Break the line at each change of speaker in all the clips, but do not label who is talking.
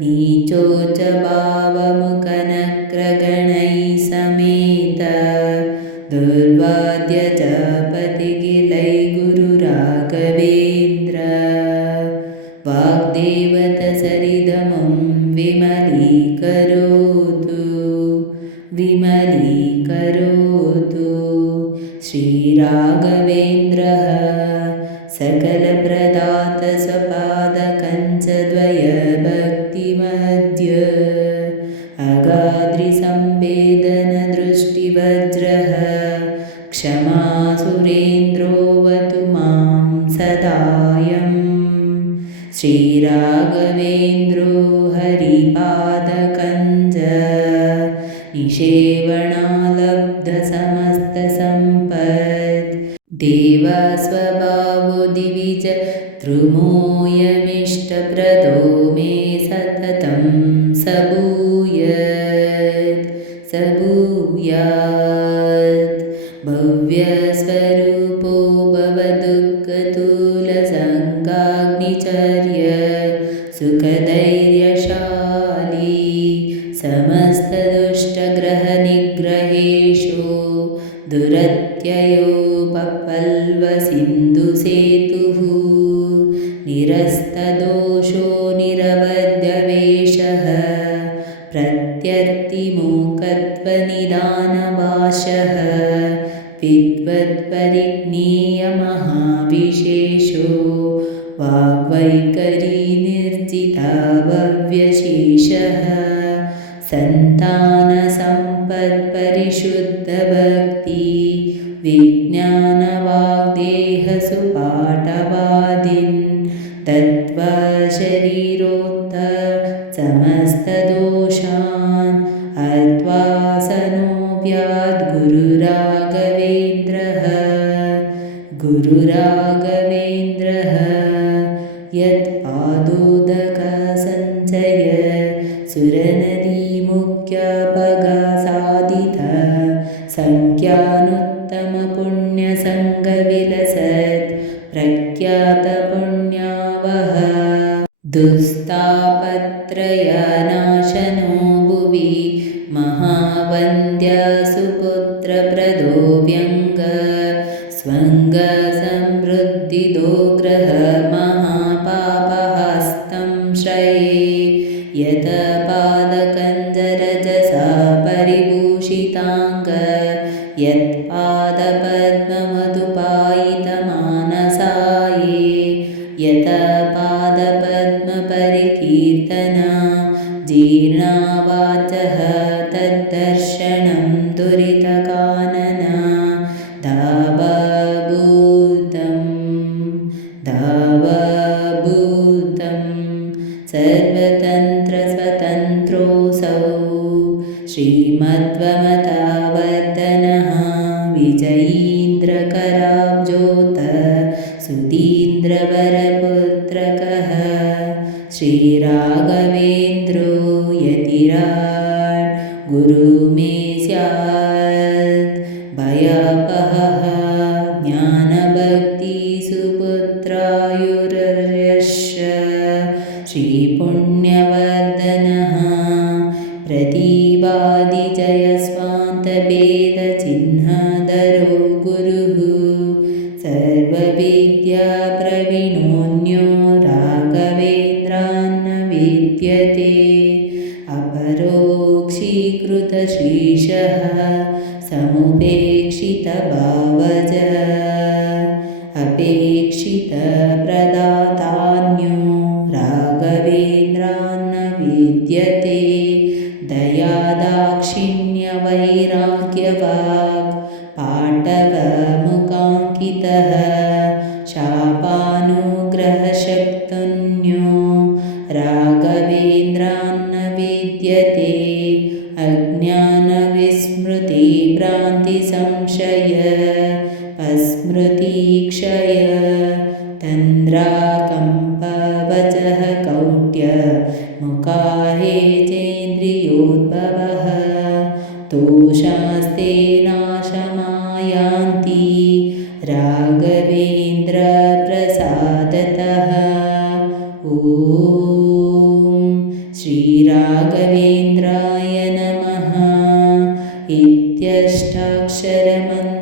नीचो च भावमुखनग्रगणैः समेत। दुर्वाद्य च पतिगिलै गुरुराघवेन्द्र वाग्देवतसरिदमुं विमलीकरोतु। विमलीकरोतु। श्रीराघवेन्द्रः सकलप्रदातसपादकञ्चद्वयभक्तिमद्य हरिपादकञ्ज। निषेवणालब्धसमस्तसम्पत्। देवस्वभावो दिविज द्रुमोऽयमिष्टप्रदो मे सततं सबूयत् सबूयात्। भव्यस्वरूपो भवदुःखतुलसङ्गाग्निचर्य सुखधैर्यशाली प्रत्यर्तिमूकत्वनिदानभाषः विद्वद्परिज्ञेयमहाविशेषो वाग्वैखरीनिर्जिता भव्यशेषः सन्तानसम्पत्परिशुद्धभक्ति विज्ञानवाग्देहसुपाठवादिन् दत्त्वा शरीरोत्थ समस्तदोषान् सुरनदीमुख्यपगासादित सङ्ख्यानुत्तमपुण्यसङ्गविलसत् प्रख्यातपुण्यावह। दुस्तापत्रयनाशनो श्रीराघवेन्द्रो यतिराट् गुरुमे स्यात्। भयापहः ज्ञानभक्तिसुपुत्रायुर्यश्च श्रीपुण्यवर्धनः प्रतिवादिजयस्वान्तभेदचिह्नधरो गुरुः। सर्वविद्याप्रवीणोऽन्यो शेषः समुपेक्षितभावज अपेक्षितप्रदातान्यो राघवेन्द्रान्न विद्यते दयादाक्षिण्यवैराग्यवाक् पाटवमुकाङ्कितः मुखाहे चेन्द्रियोद्भवः। दोषास्ते नाशमायान्ति राघवेन्द्रप्रसादतः। ॐ श्रीराघवेन्द्राय नमः। इत्यष्टाक्षरमन्त्रतः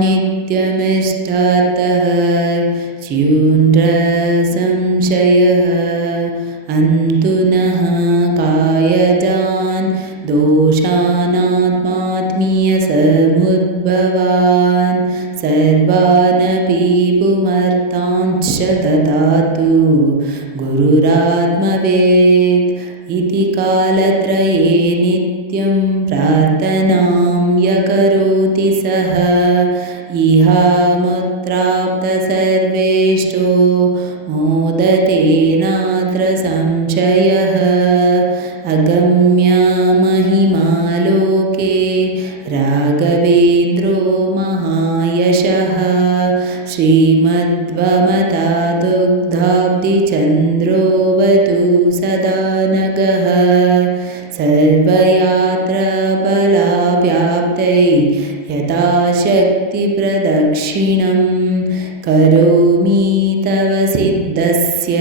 नित्यमिष्टातः च्यून्द्रसंशयः अन्तु नः कायजान् दोषानात्मात्मीयसमुद्भवान्। सर्वानपि पुमर्तांश्च ददातु गुरुरात्मवेत् इति कालत्रये अगम्या महिमालोके राघवेन्द्रो महायशः। श्रीमद्वमता दुग्धाब्धिचन्द्रोऽवतु सदा नगः सर्वयात्रफलाव्याप्तै यथाशक्तिप्रदक्षिणं करोमि तव सिद्धस्य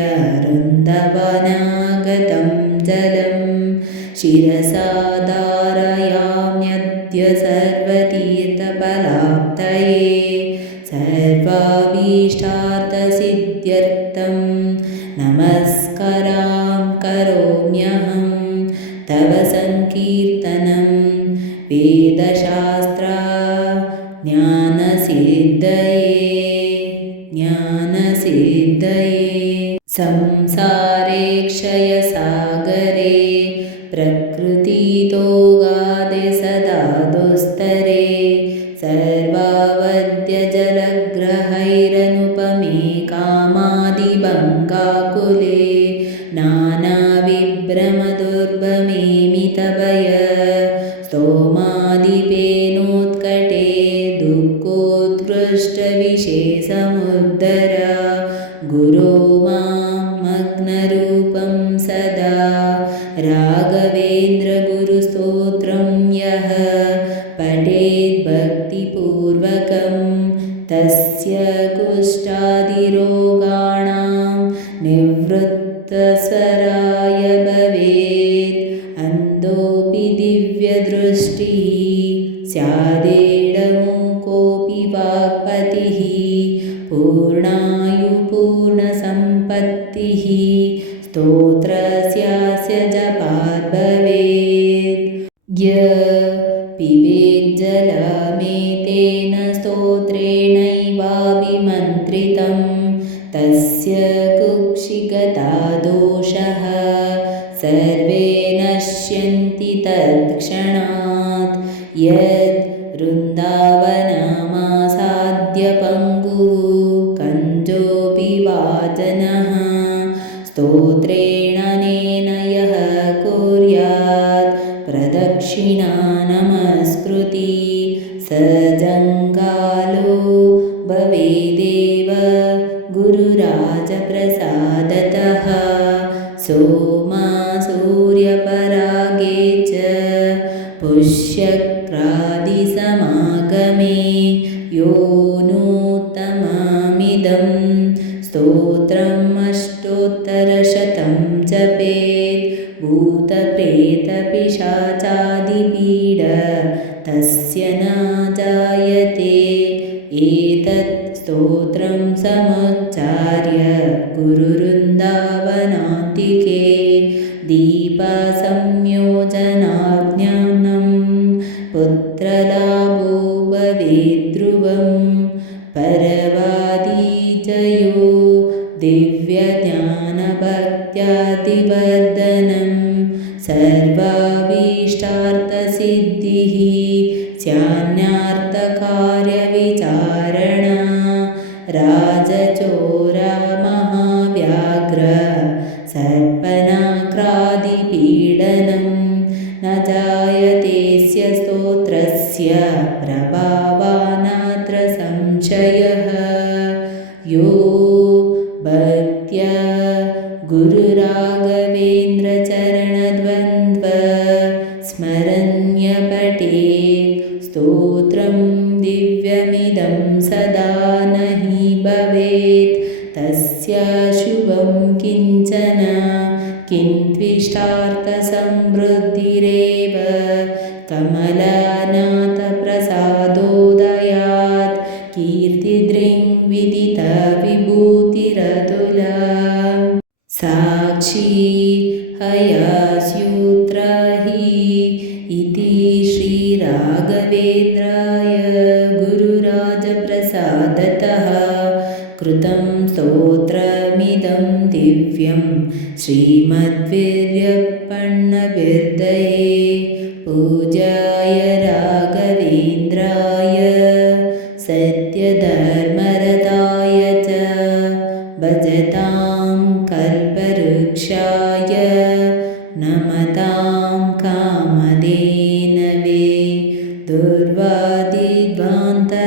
रुन्धवनागतं जलं शिरसा धारयाम्यद्य सर्वतीर्थफलाप्तये सर्वाभीष्टार्थसिद्ध्यर्थं नमस्कारां करोम्यहं तव सङ्कीर्तनं वेदशास्त्रा ज्ञानसिद्धये ज्ञानसिद्धये संसारे क्षयसागरे कामादिभङ्गाकुले नानाविभ्रमदुर्भमेमितभय स्तोमादिपेनोत्कटे दुःखोत्कृष्टविशेषमुद्धर गुरो मां मग्नरूपं सदा राघवेन्द्रगुरुस्तोत्रं यः पठेद्भक्तिपूर्वकं तस्य कुष्ठादिरोगाणां स्तोत्रस्यास्य जपात् भवेत् य पिबेज्जलमेतेन स्तोत्रेणैवाभिमन्त्रितं तस्य कुक्षिगता दोषः सर्वे नश्यन्ति तत्क्षणात्। यद् वृन्दावनमासाद्यपङ्गुः सूर्यपरागे च पुष्यक्रादिसमागमे यो नूत्तममिदं स्तोत्रमष्टोत्तरशतं जपेत् भूतप्रेतपिशाचादिपीड तस्य न जायते एतत् स्तोत्रं समुच्चार्य गुरुवृन्दावनान्तिके दीपसंयोजनाज्ञानं पुत्रलाभो भवेद्ध्रुवं परवादिजयो दिव्यज्ञानभक्त्यादिवर्धनं सर्वाभीष्टार्थसिद्धिः स्यान्यार्थकार्य विचारणा राजचोरा महाव्याघ्र भक्त्या गुरुराघवेन्द्रचरणद्वन्द्व स्मरण्यपटे स्तोत्रं दिव्यमिदं सदा न हि भवेत्। तस्य शुभं किञ्चन किन्त्विष्टार्थसमृद्धिरेव कमलनाथप्रसादोदयात् दिव्यं श्रीमद्वीर्यपण्णविर्दये पूजाय राघवेन्द्राय सत्यधर्मरताय च भजतां कल्पवृक्षाय नमतां कामधेनवे दुर्वादिध्वान्तरवये